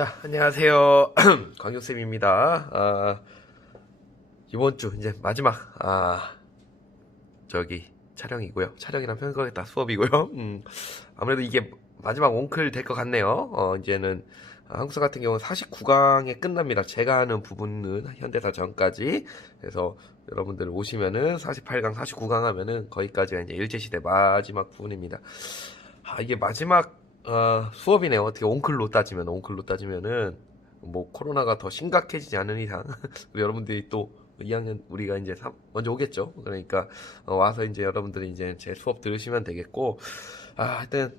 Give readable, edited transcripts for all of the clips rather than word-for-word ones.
자, 안녕하세요. 광교쌤입니다. 이번 주 이제 마지막, 촬영이고요. 촬영이란 표현하겠다. 수업이고요. 아무래도 이게 마지막 원클 될 것 같네요. 이제는 한국사 같은 경우는 49강에 끝납니다. 제가 하는 부분은 현대사 전까지. 그래서 여러분들 오시면은 48강, 49강 하면은 거기까지가 이제 일제시대 마지막 부분입니다. 이게 마지막 수업이네요. 어떻게 온클로 따지면은 뭐 코로나가 더 심각해지지 않은 이상 여러분들이 또 2학년 우리가 이제 먼저 오겠죠. 그러니까 와서 이제 여러분들이 이제 제 수업 들으시면 되겠고, 하여튼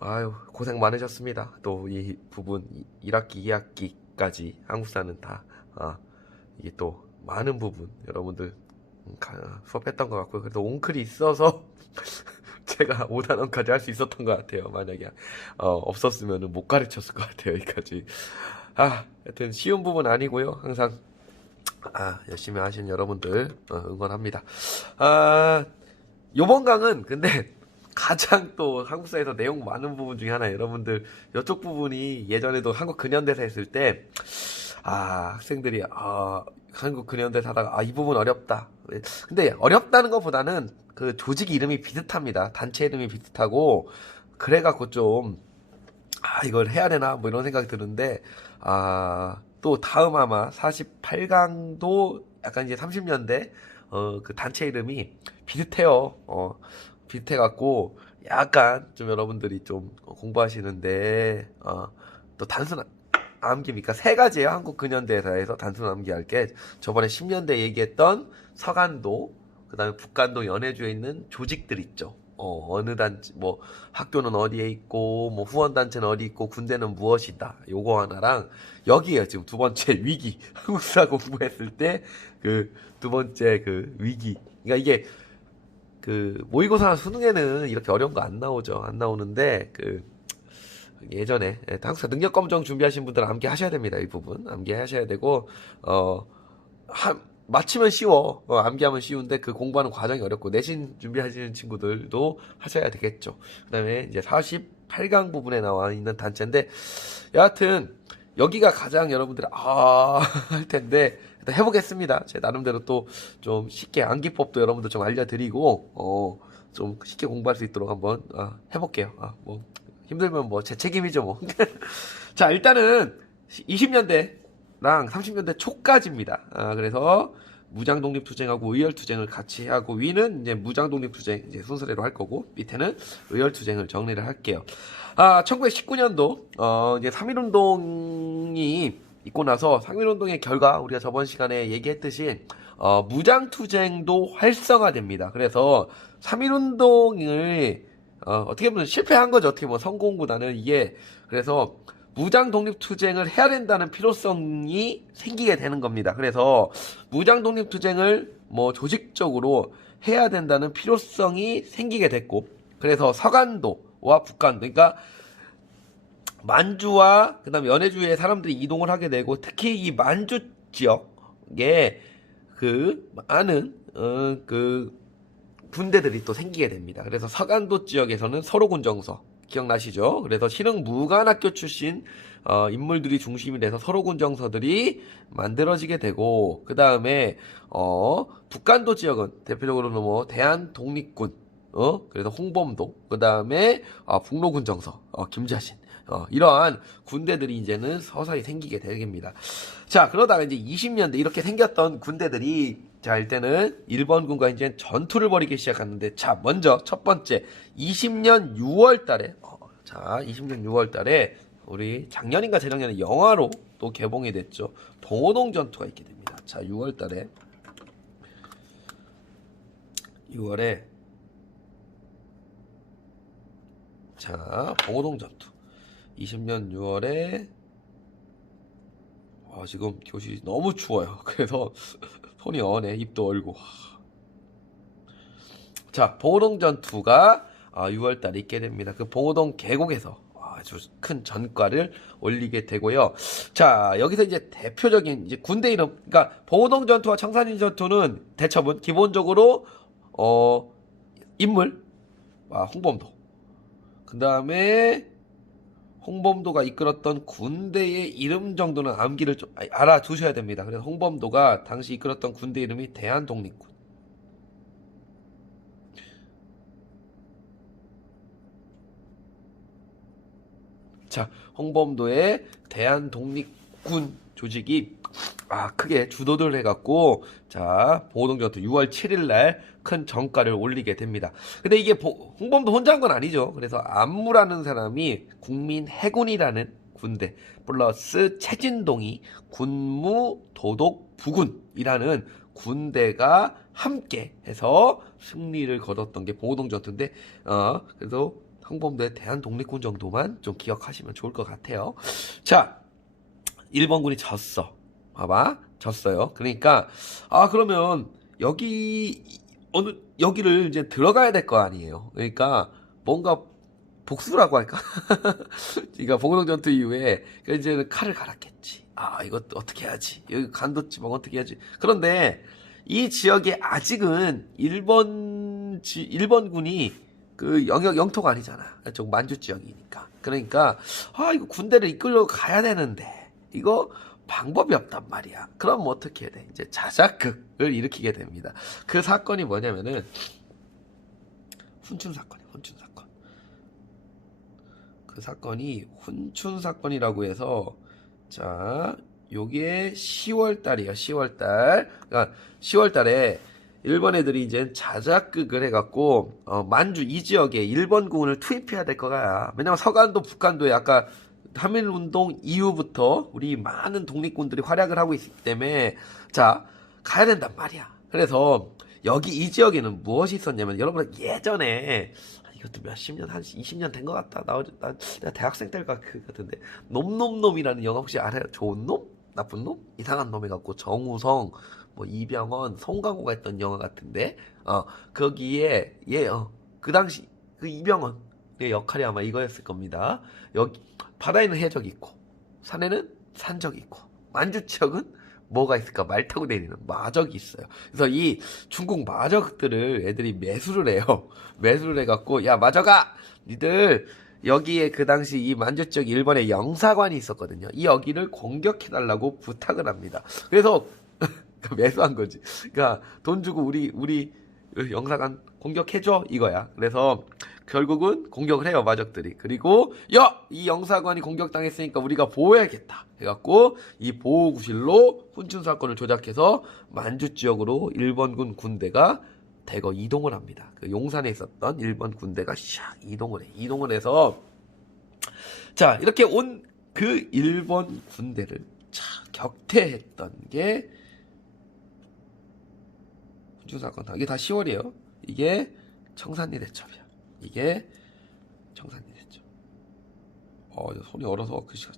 아유 고생 많으셨습니다. 또 이 부분 1학기, 2학기까지 한국사는 다 이게 또 많은 부분 여러분들 수업했던 것 같고요. 그래도 온클이 있어서 제가 5단원까지 할 수 있었던 것 같아요. 만약에 없었으면 못 가르쳤을 것 같아요. 여기까지. 하여튼 쉬운 부분 아니고요. 항상 열심히 하신 여러분들 응원합니다. 요번 강은 근데 가장 또 한국사에서 내용 많은 부분 중에 하나, 여러분들 이쪽 부분이 예전에도 한국 근현대사 했을 때 학생들이 한국 근현대사 하다가 이 부분 어렵다. 근데 어렵다는 것보다는 그 조직 이름이 비슷합니다. 단체 이름이 비슷하고 그래갖고 좀 이걸 해야 되나 뭐 이런 생각이 드는데, 또 다음 아마 48강도 약간 이제 30년대 그 단체 이름이 비슷해요. 비슷해갖고 약간 좀 여러분들이 좀 공부하시는데 또 단순한 암기니까 세 가지예요. 한국 근현대사에서 단순 암기할 게 저번에 10년대 얘기했던 서간도, 그다음에 북간도, 연해주에 있는 조직들 있죠. 어느 단체, 뭐 학교는 어디에 있고, 뭐 후원 단체는 어디 있고, 군대는 무엇이다. 요거 하나랑 여기에요. 지금 두 번째 위기. 한국사 공부했을 때 그 두 번째 그 위기. 그러니까 이게 그 모의고사나 수능에는 이렇게 어려운 거 안 나오죠. 안 나오는데 예전에 한국사 능력검정 준비하신 분들은 암기하셔야 됩니다. 이 부분 암기하셔야 되고 마치면 쉬워. 암기하면 쉬운데 그 공부하는 과정이 어렵고, 내신 준비하시는 친구들도 하셔야 되겠죠. 그 다음에 이제 48강 부분에 나와 있는 단체인데, 여하튼 여기가 가장 여러분들이 할 텐데 일단 해보겠습니다. 제 나름대로 또 좀 쉽게 암기법도 여러분들 좀 알려드리고 좀 쉽게 공부할 수 있도록 한번 해볼게요. 뭐 힘들면 뭐 제 책임이죠 뭐. 자, 일단은 20년대랑 30년대 초까지입니다. 그래서 무장독립투쟁하고 의열투쟁을 같이 하고, 위는 이제 무장독립투쟁 이제 순서대로 할 거고, 밑에는 의열투쟁을 정리를 할게요. 1919년도 이제 3.1운동이 있고 나서 3.1운동의 결과 우리가 저번 시간에 얘기했듯이 무장투쟁도 활성화됩니다. 그래서 3.1운동을 어떻게 보면 실패한 거죠. 어떻게 보면 성공보다는 이게, 그래서 무장 독립 투쟁을 해야 된다는 필요성이 생기게 되는 겁니다. 그래서 무장 독립 투쟁을 뭐 조직적으로 해야 된다는 필요성이 생기게 됐고, 그래서 서간도와 북간도, 그러니까 만주와 그다음에 연해주에 사람들이 이동을 하게 되고, 특히 이 만주 지역에 그 많은 그 군대들이 또 생기게 됩니다. 그래서 서간도 지역에서는 서로군정서 기억나시죠? 그래서 신흥 무관학교 출신 인물들이 중심이 돼서 서로군정서들이 만들어지게 되고, 그 다음에 북간도 지역은 대표적으로는 뭐 대한독립군, 그래서 홍범도, 그 다음에 북로군정서 김자신, 이러한 군대들이 이제는 서서히 생기게 됩니다. 자, 그러다가 이제 20년대 이렇게 생겼던 군대들이, 자, 일단은 1번군과 이제 전투를 벌이기 시작하는데, 자, 먼저 첫 번째 20년 6월 달에 20년 6월 달에 우리 작년인가 재작년에 영화로 또 개봉이 됐죠. 봉오동 전투가 있게 됩니다. 자, 6월 달에 6월에 자, 봉오동 전투 20년 6월에 지금 교실이 너무 추워요. 그래서 손이 어네, 입도 얼고. 자, 봉오동 전투가 6월달에 있게 됩니다. 그 봉오동 계곡에서 아주 큰 전과를 올리게 되고요. 자, 여기서 이제 대표적인 이제 군대 이름, 그러니까 봉오동 전투와 청산리 전투는 대첩은 기본적으로 인물 홍범도, 그 다음에 홍범도가 이끌었던 군대의 이름 정도는 암기를 좀 알아두셔야 됩니다. 그래서 홍범도가 당시 이끌었던 군대 이름이 대한독립군. 자, 홍범도의 대한독립군 조직이 크게 주도를 해갖고 자 봉오동전투 6월 7일 날 큰 정가를 올리게 됩니다. 근데 이게 홍범도 혼자 한 건 아니죠. 그래서 안무라는 사람이 국민해군이라는 군대 플러스 최진동이 군무도독부군이라는 군대가 함께 해서 승리를 거뒀던 게 봉오동전투인데 그래서 홍범도의 대한독립군 정도만 좀 기억하시면 좋을 것 같아요. 자, 일본군이 졌어. 봐봐, 졌어요. 그러니까 그러면 여기를 이제 들어가야 될 거 아니에요. 그러니까 뭔가 복수라고 할까? 그러니까 봉오동전투 이후에 이제는 칼을 갈았겠지. 이것도 어떻게 해야지? 여기 간도지방 어떻게 해야지? 그런데 이 지역에 아직은 일본군이 그 영토가 아니잖아. 좀 만주 지역이니까. 그러니까 이거 군대를 이끌러 가야 되는데 이거 방법이 없단 말이야. 그럼 어떻게 해야 돼? 이제 자작극을 일으키게 됩니다. 그 사건이 뭐냐면은 훈춘 사건이야. 훈춘 사건. 그 사건이 훈춘 사건이라고 해서 자 요게 10월 달이에요. 10월 달. 그러니까 10월 달에 일본 애들이 이제 자작극을 해갖고 만주 이 지역에 일본군을 투입해야 될 거야. 왜냐면 서간도 북간도에 아까 한일운동 이후부터 우리 많은 독립군들이 활약을 하고 있기 때문에 자 가야 된단 말이야. 그래서 여기 이 지역에는 무엇이 있었냐면 여러분 예전에 이것도 몇십 년 한 20년 된 것 같다. 내가 대학생 때가 그 같은데 놈놈놈이라는 영화 혹시 알아요? 좋은 놈? 나쁜 놈? 이상한 놈 해갖고 정우성 뭐 이병헌 송강호가 했던 영화 같은데 거기에 그 당시 그 이병헌의 역할이 아마 이거였을 겁니다. 여기 바다에는 해적이 있고 산에는 산적이 있고 만주 지역은 뭐가 있을까? 말 타고 다니는 마적이 있어요. 그래서 이 중국 마적들을 애들이 매수를 해요. 매수를 해갖고 야 마적아 니들 여기에 그 당시 이 만주 지역 일본의 영사관이 있었거든요. 이 여기를 공격해달라고 부탁을 합니다. 그래서 매수한 거지. 그러니까 돈 주고 우리 영사관 공격해줘 이거야. 그래서 결국은 공격을 해요 마적들이. 그리고 이 영사관이 공격당했으니까 우리가 보호해야겠다 해갖고 이 보호구실로 훈춘 사건을 조작해서 만주 지역으로 일본군 군대가 대거 이동을 합니다. 그 용산에 있었던 일본 군대가 샥 이동을 해서 자 이렇게 온 그 일본 군대를 격퇴했던 게 훈춘 사건. 이게 다 10월이에요. 이게 청산리 대첩이야. 이게 청산리 대첩. 손이 얼어서 글씨가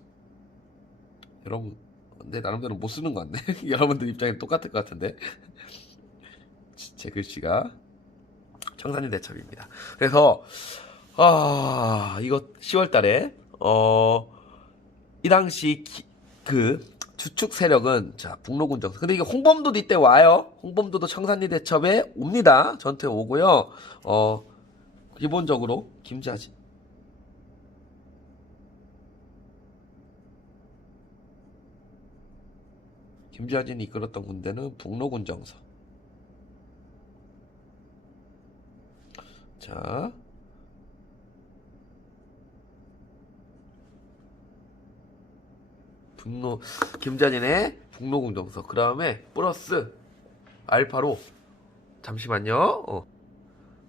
여러분 내 나름대로 못 쓰는 거 같네. 여러분들 입장에 똑같을 것 같은데 제 글씨가 청산리 대첩입니다. 그래서 이거 10월 달에 이 당시 그 주축 세력은 자 북로군 정서. 근데 이게 홍범도도 이때 와요. 홍범도도 청산리 대첩에 옵니다. 전투에 오고요. 기본적으로 김자진이 이끌었던 군대는 북로군 정서. 자 김자진의 북로군 정서. 그 다음에 플러스 알파로 잠시만요.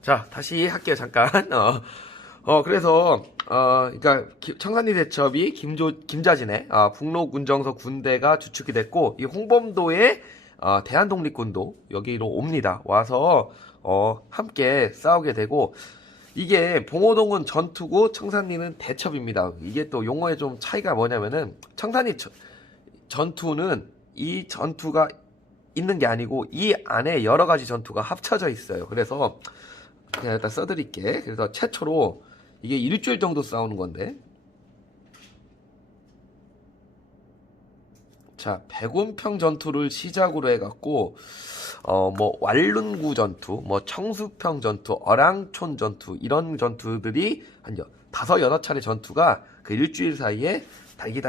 자 다시 할게요. 잠깐. 그래서 그러니까 청산리 대첩이 김자진의 북로군 정서 군대가 주축이 됐고 이 홍범도의 대한독립군도 여기로 옵니다. 와서 함께 싸우게 되고 이게 봉오동은 전투고 청산리는 대첩입니다. 이게 또 용어의 좀 차이가 뭐냐면은 청산리 전투는 이 전투가 있는 게 아니고 이 안에 여러 가지 전투가 합쳐져 있어요. 그래서 그냥 일단 써드릴게. 그래서 최초로 이게 일주일 정도 싸우는 건데 자 백운평 전투를 시작으로 해갖고 뭐 왈룬구 전투, 뭐 청수평 전투, 어랑촌 전투 이런 전투들이 한 5, 6차례 전투가 그 일주일 사이에 달기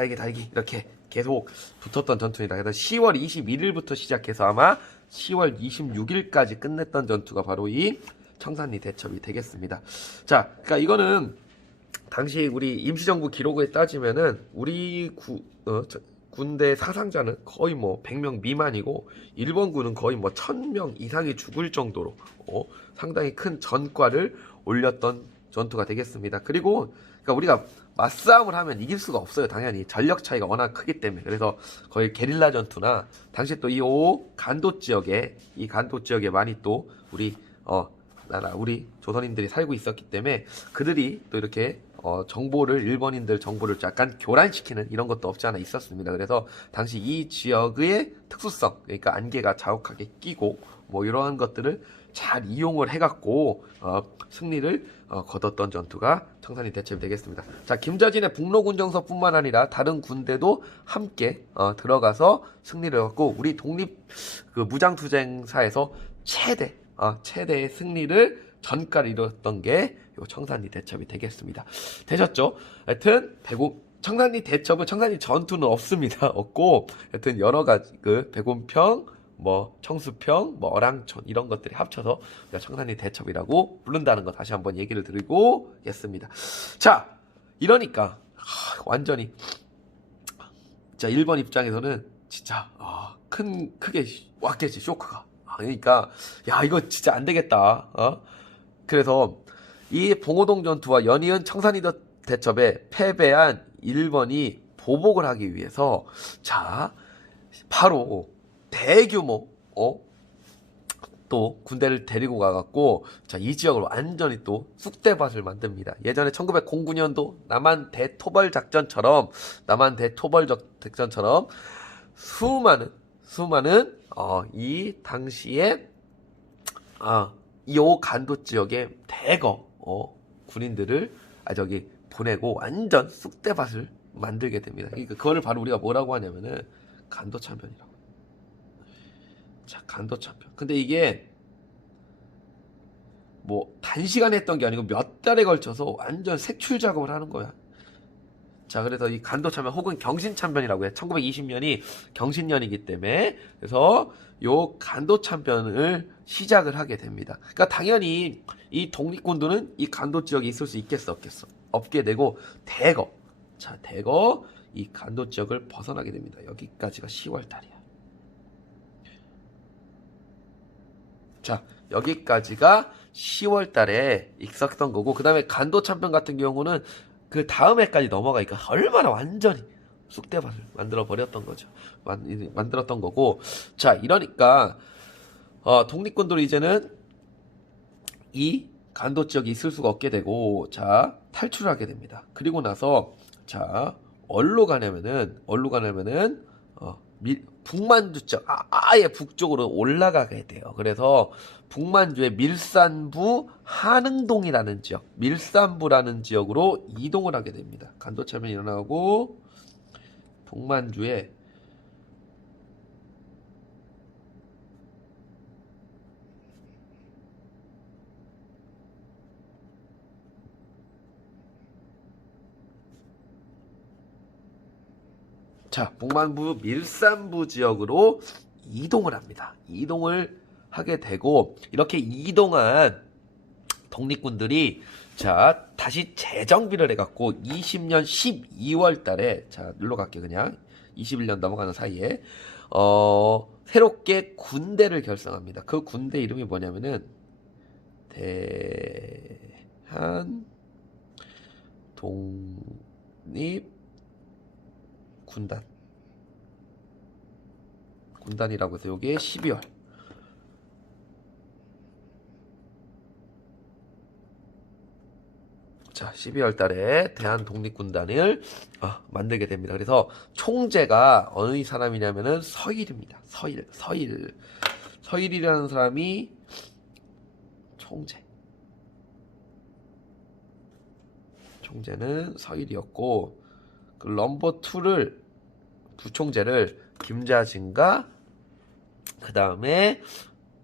이렇게 계속 붙었던 전투입니다. 그래서 10월 21일부터 시작해서 아마 10월 26일까지 끝냈던 전투가 바로 이 청산리 대첩이 되겠습니다. 자, 그러니까 이거는 당시 우리 임시정부 기록에 따지면은 우리 군대 사상자는 거의 뭐 100명 미만이고 일본군은 거의 뭐 1000명 이상이 죽을 정도로 상당히 큰 전과를 올렸던 전투가 되겠습니다. 그리고 그러니까 우리가 맞싸움을 하면 이길 수가 없어요. 당연히 전력 차이가 워낙 크기 때문에. 그래서 거의 게릴라 전투나 당시 또 이 간도 지역에 많이 또 우리 우리 조선인들이 살고 있었기 때문에 그들이 또 이렇게 일본인들 정보를 약간 교란시키는 이런 것도 없지 않아 있었습니다. 그래서 당시 이 지역의 특수성, 그러니까 안개가 자욱하게 끼고 뭐 이러한 것들을 잘 이용을 해갖고 승리를 거뒀던 전투가 청산리 대첩이 되겠습니다. 자, 김자진의 북로군정서뿐만 아니라 다른 군대도 함께 들어가서 승리를 얻고 우리 독립 무장투쟁사에서 최대의 승리를 전가를 이뤘던 게 요 청산리 대첩이 되겠습니다. 되셨죠? 하여튼 청산리 대첩은 청산리 전투는 없습니다. 없고 하여튼 여러 가지 백운평, 뭐 청수평, 뭐 어랑촌 이런 것들이 합쳐서 청산리 대첩이라고 부른다는 거 다시 한번 얘기를 드리고겠습니다. 자, 이러니까 완전히 진짜 일본 입장에서는 진짜 크게 왔겠지, 쇼크가. 그러니까 야, 이거 진짜 안 되겠다. 그래서 이 봉오동 전투와 연이은 청산리 대첩에 패배한 일본이 보복을 하기 위해서 자, 바로 대규모 또 군대를 데리고 가갖고 자, 이 지역을 완전히 또 쑥대밭을 만듭니다. 예전에 1909년도 남한 대토벌 작전처럼 수많은 이 당시에 이 간도 지역에 대거 군인들을 보내고 완전 쑥대밭을 만들게 됩니다. 그러니까 그거를 바로 우리가 뭐라고 하냐면은 간도참변이라고. 자, 간도참변. 근데 이게 뭐 단시간에 했던 게 아니고 몇 달에 걸쳐서 완전 색출 작업을 하는 거야. 자, 그래서 이 간도참변 혹은 경신참변이라고 해요. 1920년이 경신년이기 때문에 그래서 요 간도참변을 시작을 하게 됩니다. 그러니까 당연히 이 독립군들은 이 간도 지역에 있을 수 있겠어, 없겠어? 없게 되고 대거 이 간도 지역을 벗어나게 됩니다. 여기까지가 10월 달이야. 자, 여기까지가 10월 달에 있었던 거고, 그 다음에 간도참변 같은 경우는 그 다음 해까지 넘어가니까 얼마나 완전히 쑥대밭을 만들어 버렸던 거죠. 만들었던 거고. 자, 이러니까 독립군들이 이제는 이 간도 지역에 있을 수가 없게 되고, 자, 탈출하게 됩니다. 그리고 나서 자, 어디로 가냐면은 북만주 쪽 아예 북쪽으로 올라가게 돼요. 그래서 북만주의 밀산부 한흥동이라는 지역, 밀산부라는 지역으로 이동을 하게 됩니다. 간도참변이 일어나고 북만주의 북만부 밀산부 지역으로 이동을 합니다. 이동을 하게 되고, 이렇게 이동한 독립군들이 자, 다시 재정비를 해갖고 20년 12월 달에 자, 눌러 갈게 그냥 21년 넘어가는 사이에 새롭게 군대를 결성합니다. 그 군대 이름이 뭐냐면은 대한 독립 군단이라고 해서 요게 12월. 자, 12월 달에 대한독립군단을 만들게 됩니다. 그래서 총재가 어느 사람이냐면은 서일입니다. 서일이라는 사람이 총재는 서일이었고, 그 넘버 2를 부총재를 김자진과 그 다음에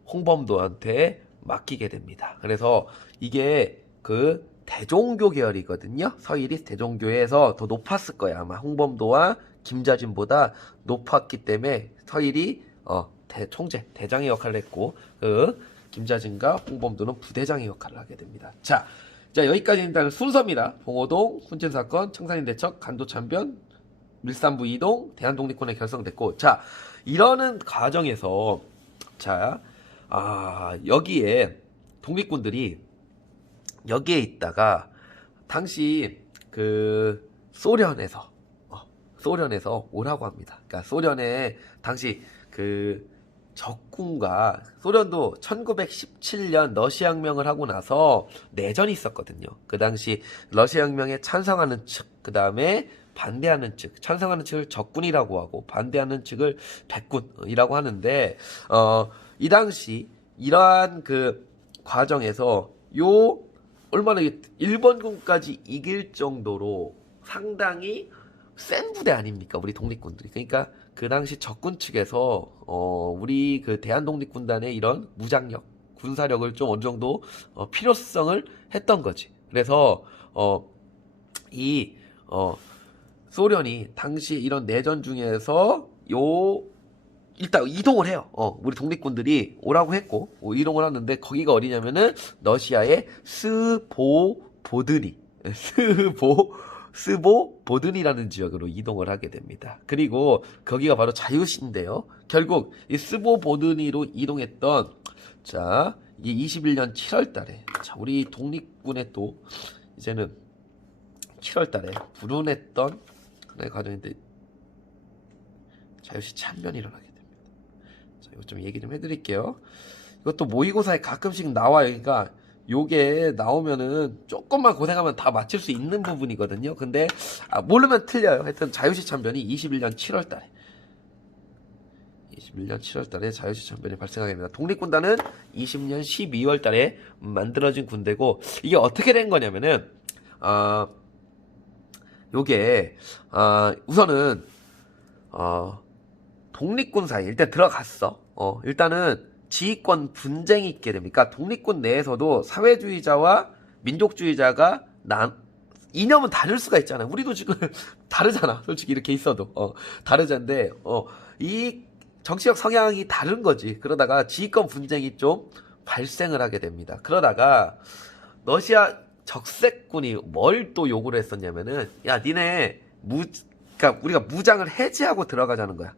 홍범도한테 맡기게 됩니다. 그래서 이게 그 대종교 계열이거든요. 서일이 대종교에서 더 높았을 거야. 아마 홍범도와 김자진보다 높았기 때문에 서일이 총재, 대장의 역할을 했고 그 김자진과 홍범도는 부대장의 역할을 하게 됩니다. 자, 여기까지 일단 순서입니다. 봉오동, 훈친사건, 청산인대첩, 간도참변, 밀산부 이동, 대한독립군에 결성됐고, 자, 이러는 과정에서, 여기에 독립군들이 여기에 있다가 당시 그 소련에서 오라고 합니다. 그러니까 소련의 당시 그 적군과 소련도 1917년 러시아 혁명을 하고 나서 내전이 있었거든요. 그 당시 러시아 혁명에 찬성하는 측, 그 다음에 반대하는 측, 찬성하는 측을 적군이라고 하고 반대하는 측을 백군이라고 하는데 이 당시 이러한 그 과정에서 얼마나 일본군까지 이길 정도로 상당히 센 부대 아닙니까? 우리 독립군들이. 그러니까 그 당시 적군 측에서 우리 그 대한독립군단의 이런 무장력, 군사력을 좀 어느 정도 필요성을 했던 거지. 그래서 소련이 당시 이런 내전 중에서 일단 이동을 해요. 우리 독립군들이 오라고 했고 이동을 하는데 거기가 어디냐면은 러시아의 스보보든이라는 지역으로 이동을 하게 됩니다. 그리고 거기가 바로 자유시인데요. 결국 이 스보보든이로 이동했던 이게 21년 7월 달에 우리 독립군의 또 이제는 7월 달에 불운했던 그날 과정인데 자유시 참변이 일어나게 됩니다. 이거 좀 얘기 좀 해드릴게요. 이것도 모의고사에 가끔씩 나와요. 그러니까 요게 나오면은 조금만 고생하면 다 맞출 수 있는 부분이거든요. 근데 모르면 틀려요. 하여튼 자유시 참변이 21년 7월 달에 자유시 참변이 발생하게 됩니다. 독립군단은 20년 12월 달에 만들어진 군대고 이게 어떻게 된 거냐면은 요게 우선은 독립군 사이 일단 들어갔어. 일단은 지휘권 분쟁이 있게 됩니까? 독립군 내에서도 사회주의자와 민족주의자가 이념은 다를 수가 있잖아. 우리도 지금 다르잖아. 솔직히 이렇게 있어도 다르잔데 이 정치적 성향이 다른 거지. 그러다가 지휘권 분쟁이 좀 발생을 하게 됩니다. 그러다가 러시아 적색군이 뭘 또 요구를 했었냐면은 야 니네 그러니까 우리가 무장을 해제하고 들어가자는 거야.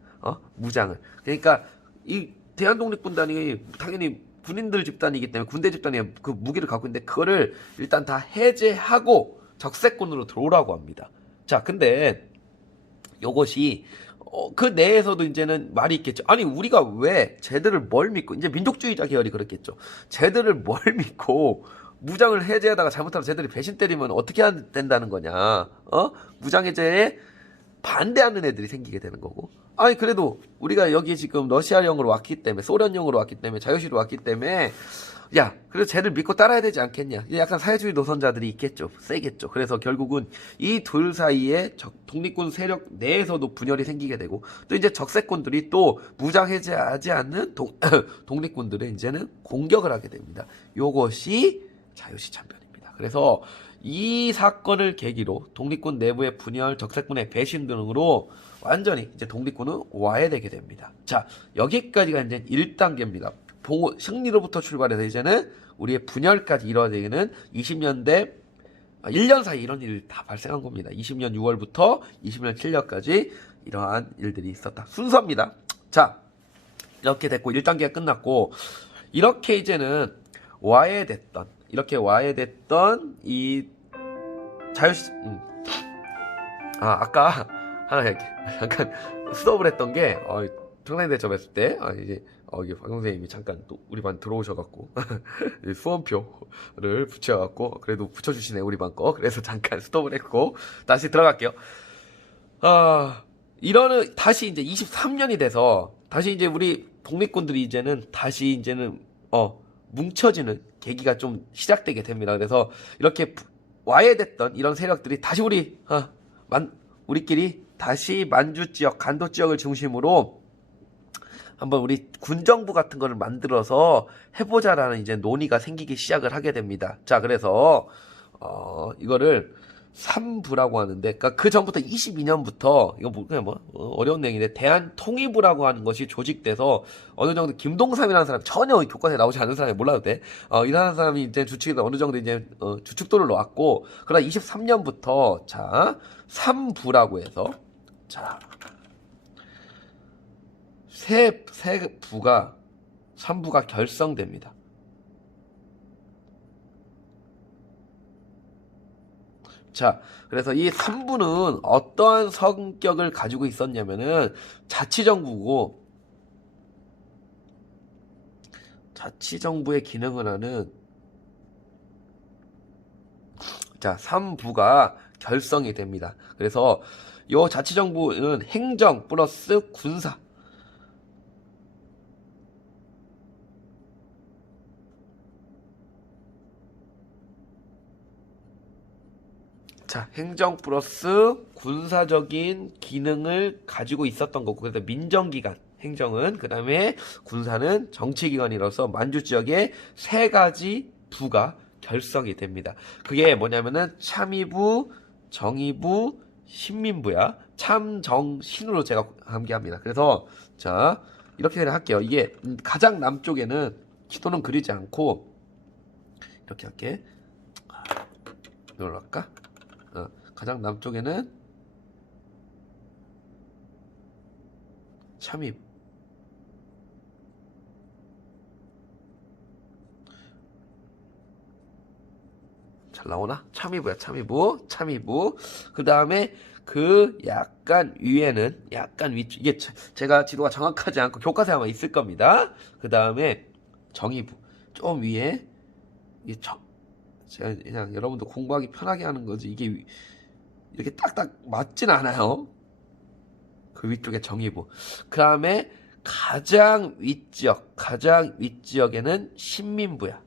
무장을. 그러니까 이 대한독립군단이 당연히 군인들 집단이기 때문에 군대 집단이 그 무기를 갖고 있는데 그거를 일단 다 해제하고 적색군으로 들어오라고 합니다. 자, 근데 요것이 그 내에서도 이제는 말이 있겠죠. 아니 우리가 왜 쟤들을 뭘 믿고 이제 민족주의자 계열이 그렇겠죠. 쟤들을 뭘 믿고 무장을 해제하다가 잘못하면 쟤들이 배신 때리면 어떻게 해야 된다는 거냐. 무장 해제에 반대하는 애들이 생기게 되는 거고. 아니 그래도 우리가 여기 지금 러시아령으로 왔기 때문에 소련령으로 왔기 때문에 자유시로 왔기 때문에 야 그래도 쟤를 믿고 따라야 되지 않겠냐. 약간 사회주의 노선자들이 있겠죠. 세겠죠. 그래서 결국은 이 둘 사이에 독립군 세력 내에서도 분열이 생기게 되고 또 이제 적색군들이 또 무장 해제하지 않는 독립군들을 이제는 공격을 하게 됩니다. 요것이 자유시 참변입니다. 그래서 이 사건을 계기로 독립군 내부의 분열, 적색군의 배신 등으로 완전히 이제 독립군은 와해되게 됩니다. 자, 여기까지가 이제 1단계입니다. 승리로부터 출발해서 이제는 우리의 분열까지 이뤄지는 20년대 1년 사이 이런 일이 다 발생한 겁니다. 20년 6월부터 20년 7월까지 이러한 일들이 있었다. 순서입니다. 자, 이렇게 됐고 1단계가 끝났고 이렇게 이제는 와해됐던 이 자유시 아까 하나 이렇게 잠깐 스톱을 했던 게 청산인대첩 했을 때 이제 이게 박 선생님이 잠깐 또 우리 반 들어오셔갖고 수험표를 붙여갖고 그래도 붙여주시네 우리 반 거. 그래서 잠깐 스톱을 했고 다시 들어갈게요. 이러는 다시 이제 23년이 돼서 다시 이제 우리 독립군들이 이제는 뭉쳐지는 계기가 좀 시작되게 됩니다. 그래서 이렇게 와해됐던 이런 세력들이 다시 우리끼리 다시 만주 지역, 간도 지역을 중심으로 한번 우리 군정부 같은 거를 만들어서 해보자라는 이제 논의가 생기기 시작을 하게 됩니다. 자, 그래서 이거를 삼부라고 하는데, 그러니까 그 전부터 22년부터 이거 그냥 어려운 내용인데 대한통일부라고 하는 것이 조직돼서 어느 정도 김동삼이라는 사람 전혀 교과서에 나오지 않은 사람이 몰라도 돼. 이라는 사람이 이제 주축에 어느 정도 이제 주축도를 놓았고, 그러다 23년부터 자 삼부라고 해서 자 세 부가 삼부가 결성됩니다. 자, 그래서 이 3부는 어떠한 성격을 가지고 있었냐면은 자치정부고, 자치정부의 기능을 하는, 자, 3부가 결성이 됩니다. 그래서 요 자치정부는 행정 플러스 군사, 자, 행정 플러스 군사적인 기능을 가지고 있었던 거고, 그래서 민정기관, 행정은, 그 다음에 군사는 정치기관이라서 만주 지역에 세 가지 부가 결성이 됩니다. 그게 뭐냐면은 참의부, 정의부, 신민부야. 참정신으로 제가 암기합니다. 그래서 자, 이렇게 그냥 할게요. 이게 가장 남쪽에는 기도는 그리지 않고 이렇게 할게. 이걸로 할까? 가장 남쪽에는 참입, 잘 나오나? 참의부야. 참의부. 그 다음에 그 약간 위에는, 약간 위쪽, 이게 제가 지도가 정확하지 않고 교과서에 아마 있을 겁니다. 그 다음에 정의부 좀 위에, 이게 제가 그냥 여러분들 공부하기 편하게 하는 거지, 이게 이렇게 딱딱 맞진 않아요. 그 위쪽에 정의부. 그 다음에 가장 윗지역에는 신민부야.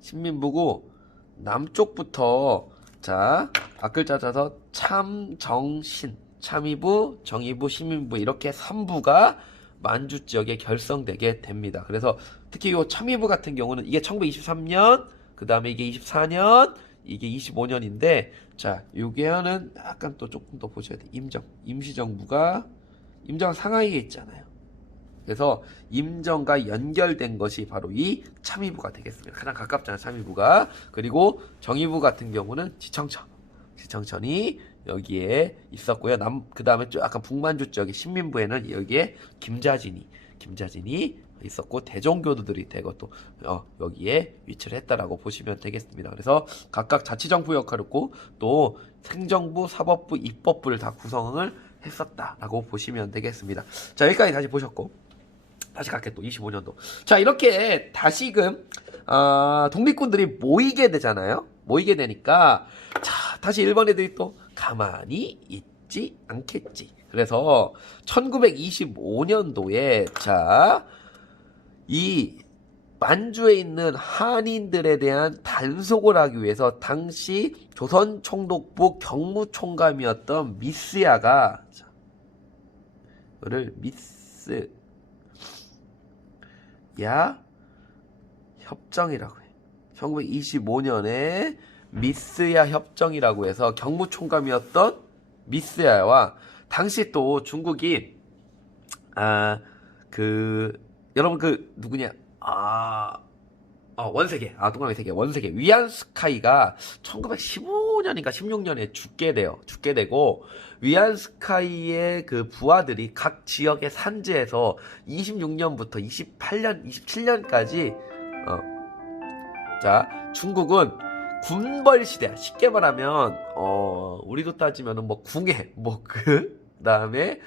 신민부고, 남쪽부터, 자, 앞글자 짜서 참정신, 참의부, 정의부, 신민부, 이렇게 3부가 만주 지역에 결성되게 됩니다. 그래서 특히 이 참의부 같은 경우는 이게 1923년, 그 다음에 이게 24년, 이게 25년인데, 자, 요게는 약간 또 조금 더 보셔야 돼. 임시정부가, 임정 상하이에 있잖아요. 그래서 임정과 연결된 것이 바로 이 참의부가 되겠습니다. 가장 가깝잖아요, 참의부가. 그리고 정의부 같은 경우는 지청천이 여기에 있었고요. 그 다음에 약간 북만주 지역의 신민부에는 여기에 김자진이 있었고, 대종교도들이 대거 또 여기에 위치를 했다라고 보시면 되겠습니다. 그래서 각각 자치정부 역할을 했고, 또 행정부, 사법부, 입법부를 다 구성을 했었다라고 보시면 되겠습니다. 자, 여기까지 다시 보셨고, 다시 갈게. 또 25년도. 자, 이렇게 다시금 독립군들이 모이게 되잖아요. 모이게 되니까, 자, 다시 일본 애들이 또 가만히 있지 않겠지. 그래서 1925년도에 자, 이 만주에 있는 한인들에 대한 단속을 하기 위해서 당시 조선총독부 경무총감이었던 미스야가, 이거를 미스야 협정이라고 해. 1925년에 미스야 협정이라고 해서 경무총감이었던 미스야와, 당시 또 중국이 여러분 누구냐, 동남아 세계 원세계 위안스카이가 1915년인가 16년에 죽게 되고, 위안스카이의 그 부하들이 각 지역의 산지에서 26년부터 27년까지 자, 중국은 군벌 시대야. 쉽게 말하면 우리도 따지면은 궁예, 그다음에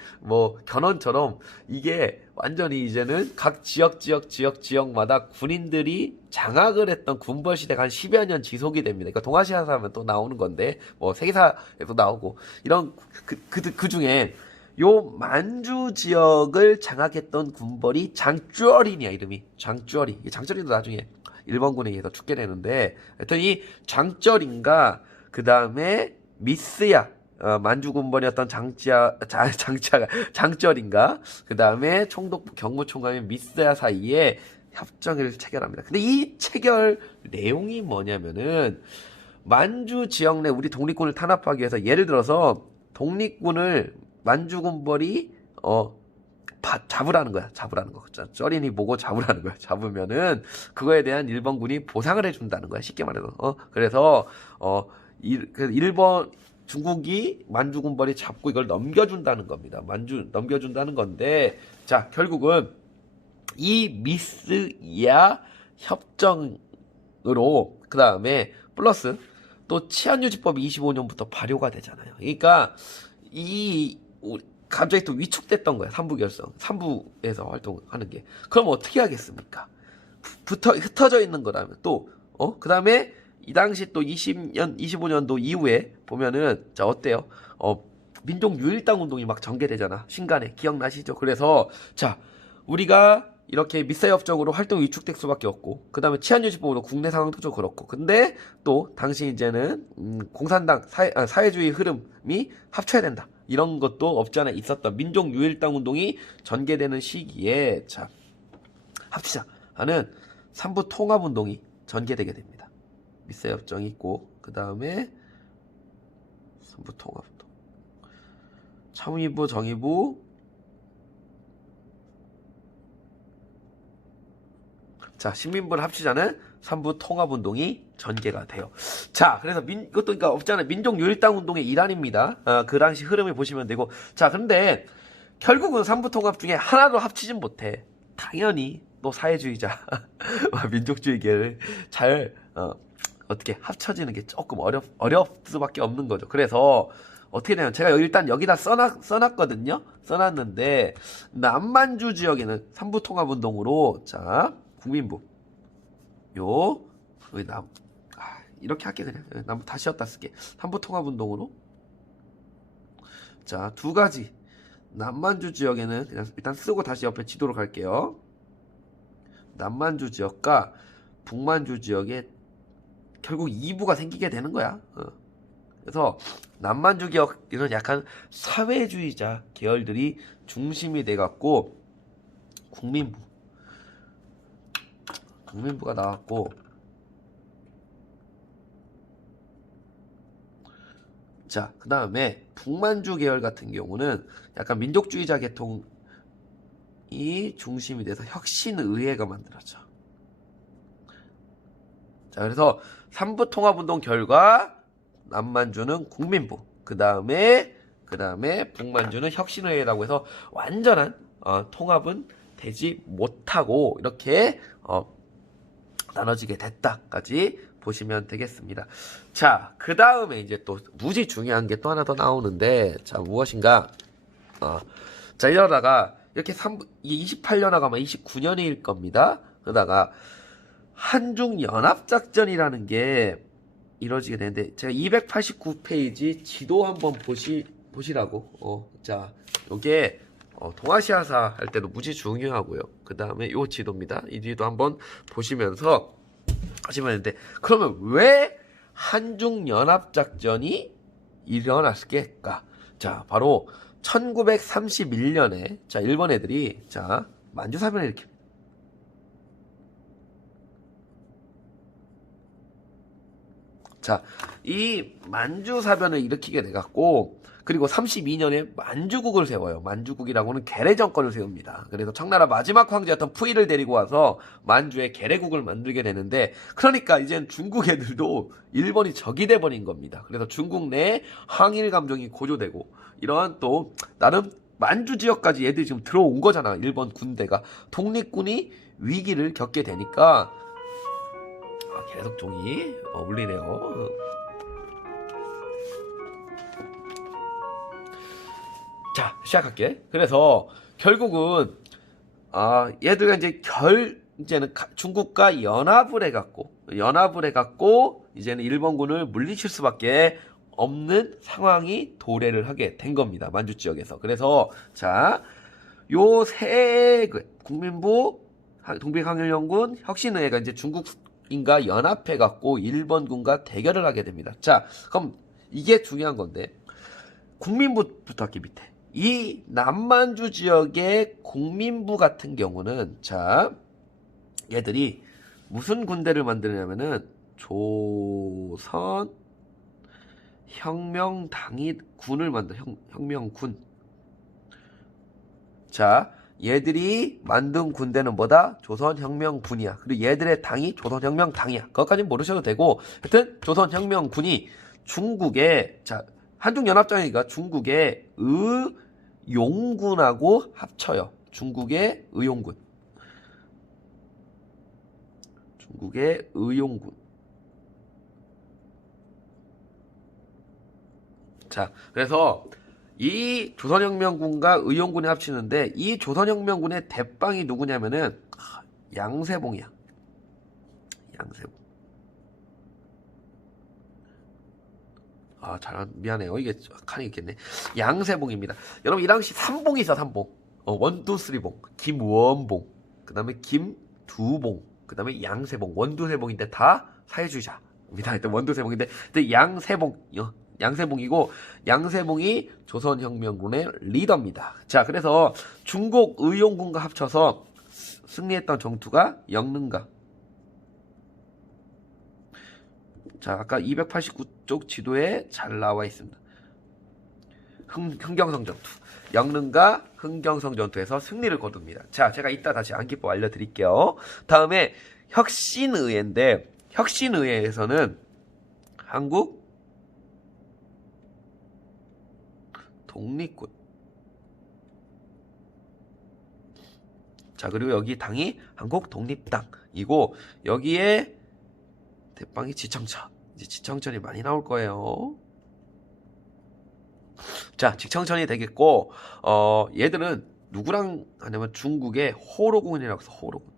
견훤처럼 이게 완전히 이제는 각 지역마다 군인들이 장악을 했던 군벌 시대가 한 10여 년 지속이 됩니다. 그러니까 동아시아에서 하면 또 나오는 건데, 세계사에도 나오고, 이런 그 중에 요 만주 지역을 장악했던 군벌이 장쭈어린이야. 이름이 장쭈어린. 장쭈어린도 나중에 일본군에 의해서 죽게 되는데, 하여튼 이 장쩌린과 그 다음에 미스야, 만주 군번이었던 장쩌린가 그 다음에 총독부 경무총감인 미스야 사이에 협정을 체결합니다. 근데 이 체결 내용이 뭐냐면은 만주 지역 내 우리 독립군을 탄압하기 위해서 예를 들어서 독립군을 만주 군벌이 잡으라는 거야. 잡으라는 거. 쩌린이 보고 잡으라는 거야. 잡으면은 그거에 대한 일본군이 보상을 해준다는 거야. 쉽게 말해서. 그래서 일본 중국이 만주 군벌이 잡고 이걸 넘겨준다는 겁니다. 넘겨준다는 건데, 자 결국은 이 미스야 협정으로 그 다음에 플러스 또 치안유지법이 25년부터 발효가 되잖아요. 그러니까 갑자기 또 위축됐던 거야. 삼부에서 활동하는 게. 그럼 어떻게 하겠습니까? 흩어져 있는 거라면 또 그 다음에 이 당시 또 25년도 이후에 보면은 자 어때요? 민족유일당 운동이 막 전개되잖아. 신간에 기억나시죠? 그래서 자 우리가 이렇게 미사협정으로 활동이 위축될 수밖에 없고 그 다음에 치안유지법으로 국내 상황도 좀 그렇고 근데 또 당시 이제는 공산당 사회주의 흐름이 합쳐야 된다. 이런 것도 없지 않아 있었던 민족유일당 운동이 전개되는 시기에 자 합치자 하는 삼부 통합운동이 전개되게 됩니다. 미사협정이 있고 그 다음에 삼부 통합운동 참의부 정의부 자 신민부를 합치자는 삼부 통합운동이 전개가 돼요. 자 그래서 이것도 그러니까 없잖아요. 민족유일당 운동의 일환입니다. 그 당시 흐름을 보시면 되고 자 그런데 결국은 삼부 통합 중에 하나도 합치진 못해. 당연히 또 사회주의자 민족주의계를 잘 어떻게 합쳐지는 게 조금 어렵 수밖에 없는 거죠. 그래서 어떻게 되냐면 제가 일단 여기다 써놨거든요. 써놨는데 남만주 지역에는 삼부 통합 운동으로 자 국민부 이렇게 할게 그냥 다시 였다 쓸게. 삼부 통합 운동으로 자 두 가지 남만주 지역에는 그냥 일단 쓰고 다시 옆에 지도로 갈게요. 남만주 지역과 북만주 지역에 결국 2부가 생기게 되는 거야. 그래서 남만주 지역에는 약간 사회주의자 계열들이 중심이 돼갖고 국민부가 나왔고 자 그 다음에 북만주 계열 같은 경우는 약간 민족주의자 계통이 중심이 돼서 혁신의회가 만들어져. 자 그래서 삼부 통합운동 결과 남만주는 국민부 그 다음에 북만주는 혁신의회라고 해서 완전한 통합은 되지 못하고 이렇게 나눠지게 됐다까지 보시면 되겠습니다. 자, 그 다음에 이제 또 무지 중요한 게 또 하나 더 나오는데, 자, 무엇인가? 자, 이러다가 이렇게 28년하고 아마 29년일 겁니다. 그러다가 한중연합작전이라는 게 이루어지게 되는데, 제가 289페이지 지도 한번 보시라고. 자, 요게 동아시아사 할 때도 무지 중요하고요. 그 다음에 요 지도입니다. 이 지도 한번 보시면서 하시면 되는데 그러면 왜 한중연합작전이 일어났을까? 자 바로 1931년에 자 일본 애들이 자 만주사변을 일으킵니다. 자 이 만주사변을 일으키게 돼갖고 그리고 32년에 만주국을 세워요. 만주국이라고는 계례 정권을 세웁니다. 그래서 청나라 마지막 황제였던 푸이를 데리고 와서 만주에 계례국을 만들게 되는데 그러니까 이젠 중국 애들도 일본이 적이 돼버린 겁니다. 그래서 중국 내에 항일 감정이 고조되고 이러한 또 나름 만주 지역까지 얘들이 지금 들어온 거잖아. 일본 군대가. 독립군이 위기를 겪게 되니까 계속 종이 울리네요. 자, 시작할게. 그래서 결국은 얘들가 이제는 중국과 연합을 해갖고 이제는 일본군을 물리칠 수밖에 없는 상황이 도래를 하게 된 겁니다. 만주 지역에서. 그래서 자, 요 세 국민부, 독립항일연군, 혁신의회가 이제 중국인과 연합해갖고 일본군과 대결을 하게 됩니다. 자, 그럼 이게 중요한 건데. 국민부부터 할게 밑에. 이 남만주 지역의 국민부 같은 경우는 자 얘들이 무슨 군대를 만드냐면은 조선 혁명당이 군을 만들 혁명군. 자 얘들이 만든 군대는 뭐다? 조선혁명군이야. 그리고 얘들의 당이 조선혁명당이야. 그것까지는 모르셔도 되고 하여튼 조선혁명군이 중국의 자 한중연합장이니까 중국의 의용군하고 합쳐요. 중국의 의용군. 중국의 의용군. 자, 그래서 이 조선혁명군과 의용군이 합치는데 이 조선혁명군의 대빵이 누구냐면은 양세봉이야. 양세봉. 미안해요. 이게 칸이 있겠네. 양세봉입니다. 여러분 이 당시 3봉이 있어. 3봉. 원두 쓰리봉. 김원봉. 그 다음에 김두봉. 그 다음에 양세봉. 원두세봉인데 다 사회주의자입니다. 일단 원두세봉인데 양세봉. 양세봉이고 양세봉이 조선혁명군의 리더입니다. 자, 그래서 중국 의용군과 합쳐서 승리했던 전투가 영릉가. 자, 아까 289쪽 지도에 잘 나와 있습니다. 흥경성 전투. 영릉과 흥경성 전투에서 승리를 거둡니다. 자, 제가 이따 다시 안기법 알려드릴게요. 다음에 혁신의회인데 혁신의회에서는 한국 독립군. 자, 그리고 여기 당이 한국 독립당이고 여기에 대빵이 지청천. 이제 지청천이 많이 나올 거예요. 자, 지청천이 되겠고 얘들은 누구랑 하냐면 중국의 호로군이라고 해서 호로군.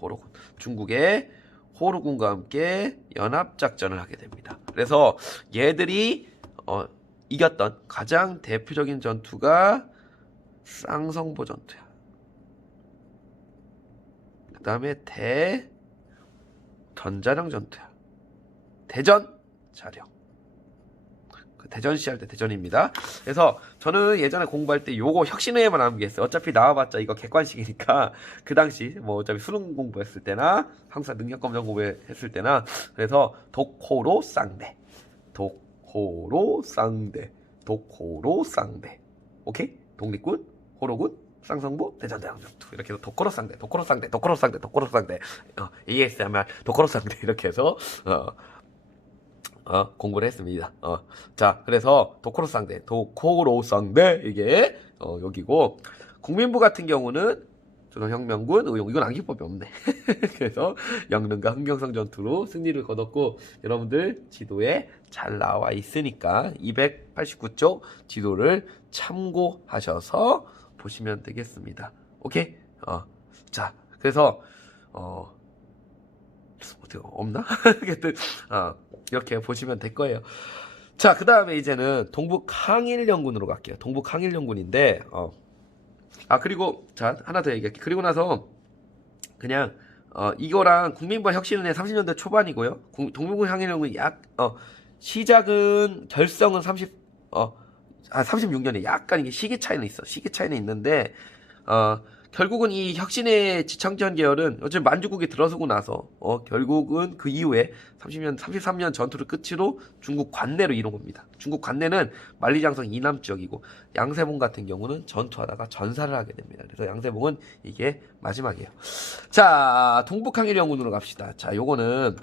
호로군. 중국의 호로군과 함께 연합작전을 하게 됩니다. 그래서 얘들이 이겼던 가장 대표적인 전투가 쌍성보 전투야. 그 다음에 대전자령 전투야. 대전자령. 대전시 할 때 대전입니다. 그래서 저는 예전에 공부할 때 요거 혁신의회만 암기했어요. 어차피 나와봤자 이거 객관식이니까 그 당시 뭐 어차피 수능 공부했을 때나 항상 능력검정 공부했을 때나 그래서 독호로 쌍대, 독호로 쌍대, 독호로 쌍대. 오케이? 독립군, 호로군, 쌍성부, 대전자령 전투 이렇게 해서 독호로 쌍대, 독호로 쌍대, 독호로 쌍대, 독호로 쌍대. ASMR 독호로 쌍대 이렇게 해서 공부를 했습니다. 자, 그래서 도코로 쌍대, 도코로 쌍대 이게 여기고 국민부 같은 경우는 조선혁명군 의용 이건 암기법이 없네. 그래서 영릉과 흥경성 전투로 승리를 거뒀고 여러분들 지도에 잘 나와 있으니까 289쪽 지도를 참고하셔서 보시면 되겠습니다. 오케이? 자, 그래서 어떻게 없나? 이렇게 보시면 될 거예요. 자, 그 다음에 이제는 동북항일연군으로 갈게요. 동북항일연군인데 그리고 자 하나 더 얘기할게요. 그리고 나서 그냥 이거랑 국민부와 혁신은행 30년대 초반이고요. 동북항일연군 시작은 결성은 36년에 약간 이게 시기 차이는 있어. 시기 차이는 있는데 결국은 이 혁신의 지청전 계열은 어차피 만주국이 들어서고 나서 결국은 그 이후에 33년 전투를 끝으로 중국 관내로 이룬 겁니다. 중국 관내는 만리장성 이남 지역이고 양세봉 같은 경우는 전투하다가 전사를 하게 됩니다. 그래서 양세봉은 이게 마지막이에요. 자, 동북항일연군으로 갑시다. 자, 요거는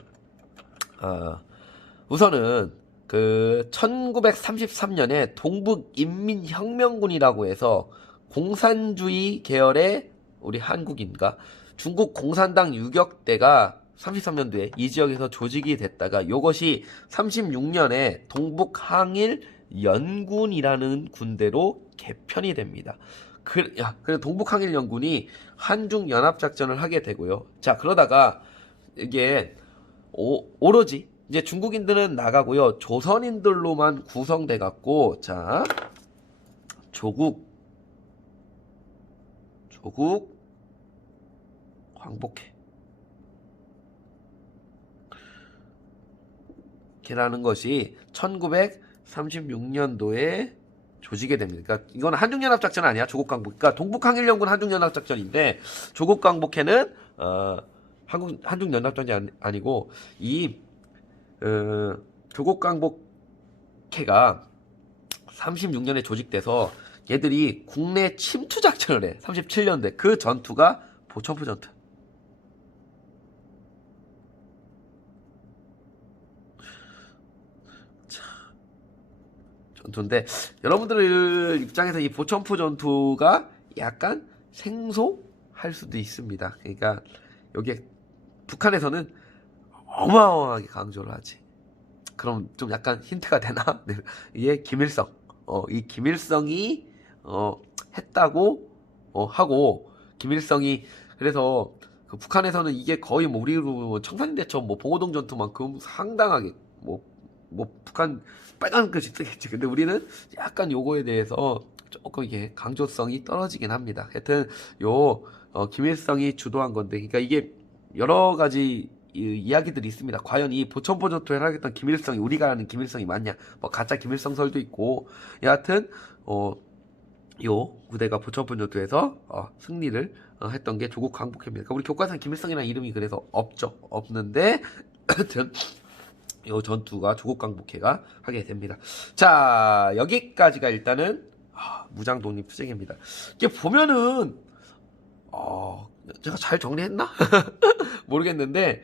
우선은 그 1933년에 동북인민혁명군이라고 해서 공산주의 계열의 우리 한국인과 중국 공산당 유격대가 33년도에 이 지역에서 조직이 됐다가 이것이 36년에 동북항일 연군이라는 군대로 개편이 됩니다. 그래서 동북항일 연군이 한중 연합작전을 하게 되고요. 자, 그러다가 이게 오로지 이제 중국인들은 나가고요. 조선인들로만 구성돼 갖고 자, 조국 광복해. 계라는 것이 1936년도에 조직이 됩니다. 그러니까 이건 한중연합작전 아니야. 조국강복. 그러니까 동북항일연군 한중연합작전인데 조국강복회는 한중연합작전이 아니고 이 조국강복회가 36년에 조직돼서 얘들이 국내 침투 작전을 해. 37년대 그 전투가 보천포 전투. 전투인데 여러분들 입장에서 이 보천포 전투가 약간 생소할 수도 있습니다. 그러니까 여기에 북한에서는 어마어마하게 강조를 하지. 그럼 좀 약간 힌트가 되나? 이게 김일성. 이 김일성이 했다고 하고 김일성이 그래서 그 북한에서는 이게 거의 뭐 우리로 청산대첩 뭐 봉오동 전투만큼 상당하게 북한 빨간 글씨 쓰겠지. 근데 우리는 약간 요거에 대해서 조금 이게 강조성이 떨어지긴 합니다. 하여튼 김일성이 주도한 건데, 그러니까 이게 여러 가지 이야기들이 있습니다. 과연 이 보천포 전투에 하겠던 김일성이 우리가 아는 김일성이 맞냐? 뭐 가짜 김일성설도 있고, 여하튼 요 부대가 보천포 전투에서 승리를 했던 게 조국 강복회입니다. 그러니까 우리 교과서에 김일성이라는 이름이 그래서 없는데 하여튼 요 전투가 조국 강복회가 하게 됩니다. 자, 여기까지가 일단은 무장 독립 투쟁입니다. 이게 보면은 제가 잘 정리했나? 모르겠는데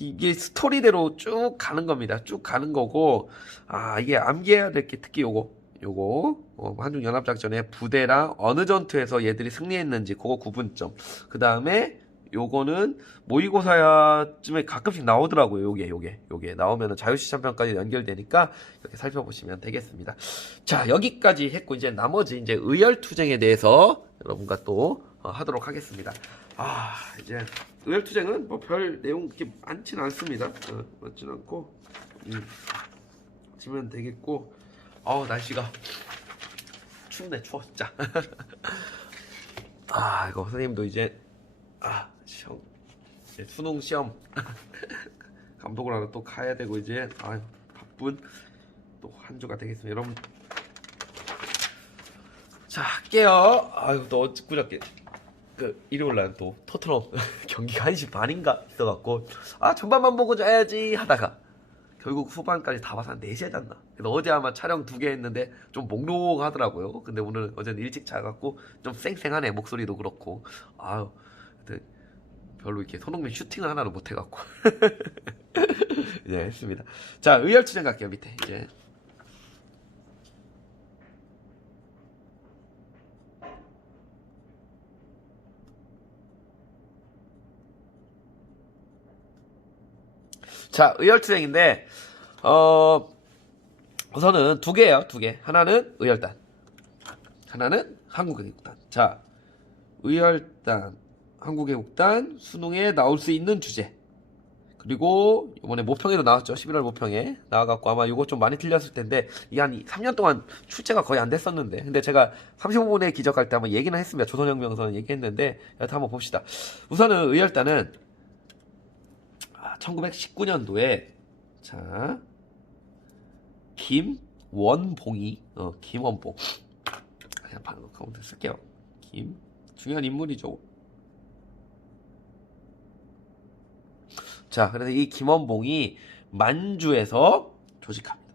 이게 스토리대로 쭉 가는 겁니다. 쭉 가는 거고 이게 암기해야 될 게 특히 요거 한중연합작전의 부대랑 어느 전투에서 얘들이 승리했는지 그거 구분점. 그 다음에 요거는 모의고사쯤에 가끔씩 나오더라고요. 요게 나오면은 자유시험편까지 연결되니까 이렇게 살펴보시면 되겠습니다. 자, 여기까지 했고 이제 나머지 이제 의열투쟁에 대해서 여러분과 또 하도록 하겠습니다. 이제 의열투쟁은 뭐 별 내용 그렇게 많지는 않습니다. 많지는 않고 지면 되겠고 날씨가 춥네. 추워 진짜. 이거 선생님도 이제 시험 수능 시험 감독을 하러 또 가야 되고 이제 바쁜 또 한 주가 되겠습니다. 여러분 자 할게요. 또 어저께 일요일날 또 토트넘 경기가 1시 반인가 있어갖고 전반만 보고 자야지 하다가 결국 후반까지 다 봐서 한 4시에 잤나. 그래서 어제 아마 촬영 2개 했는데 좀 목록하더라고요. 근데 어제는 일찍 자갖고 좀 쌩쌩하네. 목소리도 그렇고 별로 이렇게 손흥민 슈팅을 하나도 못 해갖고 이제 했습니다. 자, 의열투쟁 갈게요. 밑에 이제 자, 의열투쟁인데 우선은 2개예요. 2개. 하나는 의열단, 하나는 한국애국단. 자, 의열단, 한국애국단 수능에 나올 수 있는 주제. 그리고 이번에 모평에도 나왔죠. 11월 모평에 나와갖고 아마 이거 좀 많이 틀렸을 텐데 이게 한 3년 동안 출제가 거의 안 됐었는데 근데 제가 35분에 기적할 때 한번 얘기는 했습니다. 조선혁명선 얘기했는데 여튼 한번 봅시다. 우선은 의열단은 1919년도에 자 김원봉이 김원봉 그냥 바로 카운트 쓸게요. 중요한 인물이죠. 자, 그래서 이 김원봉이 만주에서 조직합니다.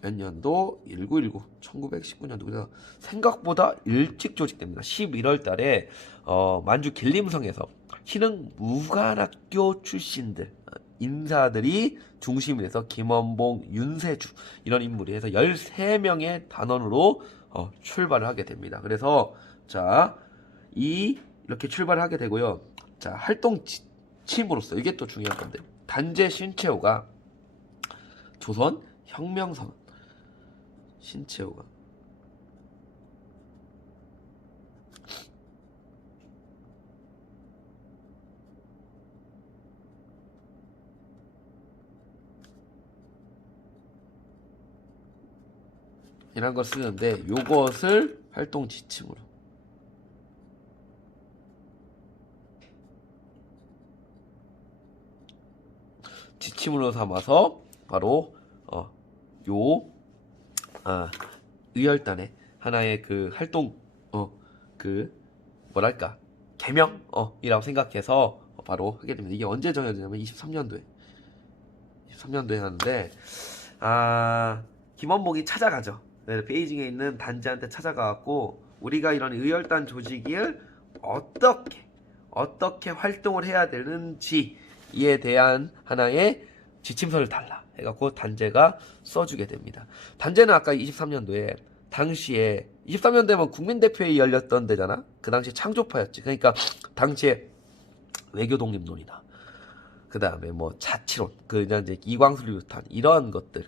몇 년도? 1919, 1919년도. 그래서 생각보다 일찍 조직됩니다. 11월 달에 만주 길림성에서 신흥 무관학교 출신들 인사들이 중심이 돼서 김원봉, 윤세주 이런 인물이 해서 13명의 단원으로 출발을 하게 됩니다. 그래서 이렇게 출발을 하게 되고요. 자, 활동 지침으로서 이게 또 중요한 건데 단재 신채호가 조선 혁명선 신채호가 이란 걸 쓰는데 요것을 활동 지침으로. 지침으로 삼아서 바로 요 의열단의 하나의 그 활동 그 뭐랄까 개명이라고 생각해서 바로 하게 됩니다. 이게 언제 정해지냐면 23년도에 하는데 김원봉이 찾아가죠. 네, 베이징에 있는 단지한테 찾아가갖고 우리가 이런 의열단 조직을 어떻게 활동을 해야 되는지에 대한 하나의 지침서를 달라 해갖고 단제가 써주게 됩니다. 단제는 아까 23년도에 당시에 23년도에만 국민대표회의 열렸던 데잖아. 그 당시 창조파였지. 그러니까 당시에 외교 독립론이나 그 다음에 뭐 자치론, 그냥 이제 이광수를 비롯한 이런 것들,